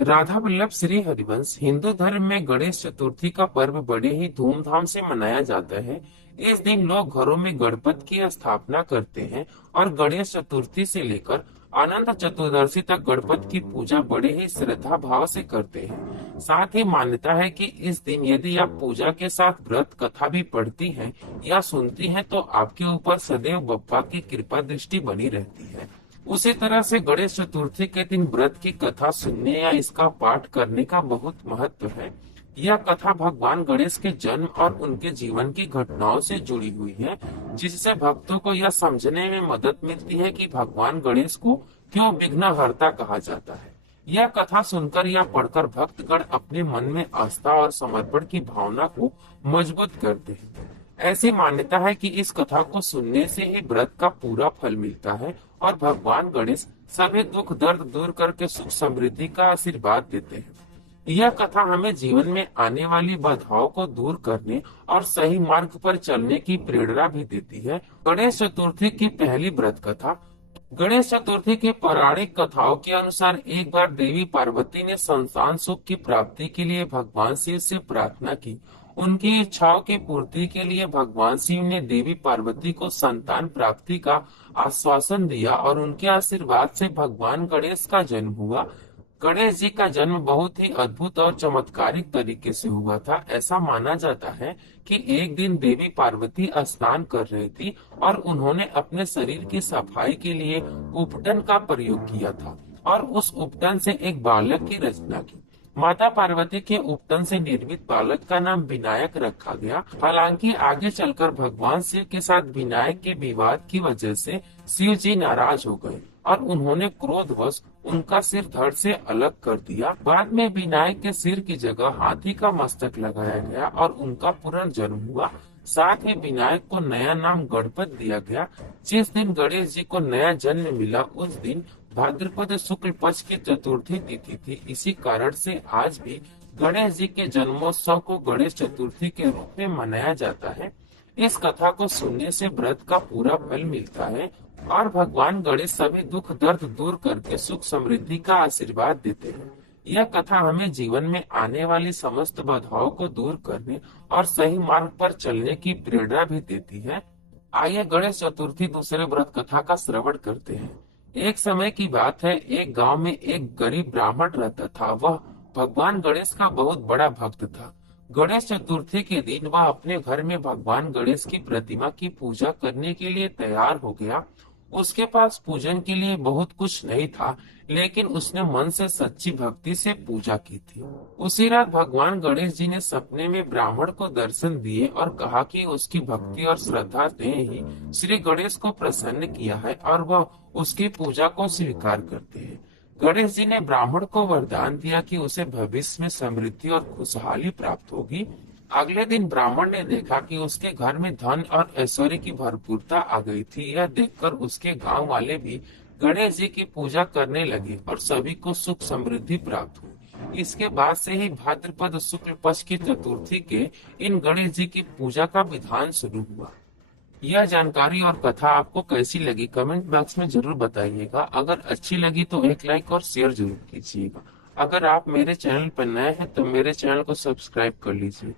राधा वल्लभ श्री हरिवंश हिंदू धर्म में गणेश चतुर्थी का पर्व बड़े ही धूमधाम से मनाया जाता है। इस दिन लोग घरों में गणपति की स्थापना करते हैं और गणेश चतुर्थी से लेकर अनंत चतुर्दशी तक गणपति की पूजा बड़े ही श्रद्धा भाव से करते हैं। साथ ही मान्यता है कि इस दिन यदि आप पूजा के साथ व्रत कथा भी पढ़ती हैं या सुनती हैं तो आपके ऊपर सदैव बप्पा की कृपा दृष्टि बनी रहती है। उसी तरह से गणेश चतुर्थी के दिन व्रत की कथा सुनने या इसका पाठ करने का बहुत महत्व है। यह कथा भगवान गणेश के जन्म और उनके जीवन की घटनाओं से जुड़ी हुई है, जिससे भक्तों को यह समझने में मदद मिलती है कि भगवान गणेश को क्यों विघ्नहर्ता कहा जाता है। यह कथा सुनकर या पढ़कर भक्तगण अपने मन में आस्था और समर्पण की भावना को मजबूत करते हैं। ऐसी मान्यता है कि इस कथा को सुनने से ही व्रत का पूरा फल मिलता है और भगवान गणेश सभी दुख दर्द दूर करके सुख समृद्धि का आशीर्वाद देते हैं। यह कथा हमें जीवन में आने वाली बाधाओं को दूर करने और सही मार्ग पर चलने की प्रेरणा भी देती है। गणेश चतुर्थी की पहली व्रत कथा। गणेश चतुर्थी की पौराणिक कथाओं के अनुसार एक बार देवी पार्वती ने संतान सुख की प्राप्ति के लिए भगवान शिव से प्रार्थना की। उनकी इच्छाओं की पूर्ति के लिए भगवान शिव ने देवी पार्वती को संतान प्राप्ति का आश्वासन दिया और उनके आशीर्वाद से भगवान गणेश का जन्म हुआ। गणेश जी का जन्म बहुत ही अद्भुत और चमत्कारिक तरीके से हुआ था। ऐसा माना जाता है कि एक दिन देवी पार्वती स्नान कर रही थी और उन्होंने अपने शरीर की सफाई के लिए उपटन का प्रयोग किया था और उस उपटन से एक बालक की रचना की। माता पार्वती के उपटन से निर्मित बालक का नाम विनायक रखा गया। हालांकि आगे चलकर भगवान शिव के साथ विनायक के विवाद की वजह से शिव जी नाराज हो गए और उन्होंने क्रोधवश उनका सिर धड़ से अलग कर दिया। बाद में विनायक के सिर की जगह हाथी का मस्तक लगाया गया और उनका पुनर्जन्म हुआ। साथ ही विनायक को नया नाम गणपति दिया गया। जिस दिन गणेश जी को नया जन्म मिला उस दिन भाद्रपद शुक्ल पक्ष की चतुर्थी तिथि थी। इसी कारण से आज भी गणेश जी के जन्मोत्सव को गणेश चतुर्थी के रूप में मनाया जाता है। इस कथा को सुनने से व्रत का पूरा फल मिलता है और भगवान गणेश सभी दुख दर्द दूर करके सुख समृद्धि का आशीर्वाद देते हैं। यह कथा हमें जीवन में आने वाली समस्त बाधाओं को दूर करने और सही मार्ग पर चलने की प्रेरणा भी देती है। आइए गणेश चतुर्थी दूसरे व्रत कथा का श्रवण करते हैं। एक समय की बात है, एक गांव में एक गरीब ब्राह्मण रहता था। वह भगवान गणेश का बहुत बड़ा भक्त था। गणेश चतुर्थी के दिन वह अपने घर में भगवान गणेश की प्रतिमा की पूजा करने के लिए तैयार हो गया। उसके पास पूजन के लिए बहुत कुछ नहीं था, लेकिन उसने मन से सच्ची भक्ति से पूजा की थी। उसी रात भगवान गणेश जी ने सपने में ब्राह्मण को दर्शन दिए और कहा कि उसकी भक्ति और श्रद्धा ने ही श्री गणेश को प्रसन्न किया है और वह उसकी पूजा को स्वीकार करते हैं। गणेश जी ने ब्राह्मण को वरदान दिया कि उसे भविष्य में समृद्धि और खुशहाली प्राप्त होगी। अगले दिन ब्राह्मण ने देखा कि उसके घर में धन और ऐश्वर्य की भरपूरता आ गई थी। यह देखकर उसके गांव वाले भी गणेश जी की पूजा करने लगे और सभी को सुख समृद्धि प्राप्त हुई। इसके बाद से ही भाद्रपद शुक्ल पक्ष की चतुर्थी के इन गणेश जी की पूजा का विधान शुरू हुआ। यह जानकारी और कथा आपको कैसी लगी कमेंट बॉक्स में जरूर बताइएगा। अगर अच्छी लगी तो एक लाइक और शेयर जरूर कीजिएगा। अगर आप मेरे चैनल पर नए हैं तो मेरे चैनल को सब्सक्राइब कर लीजिए।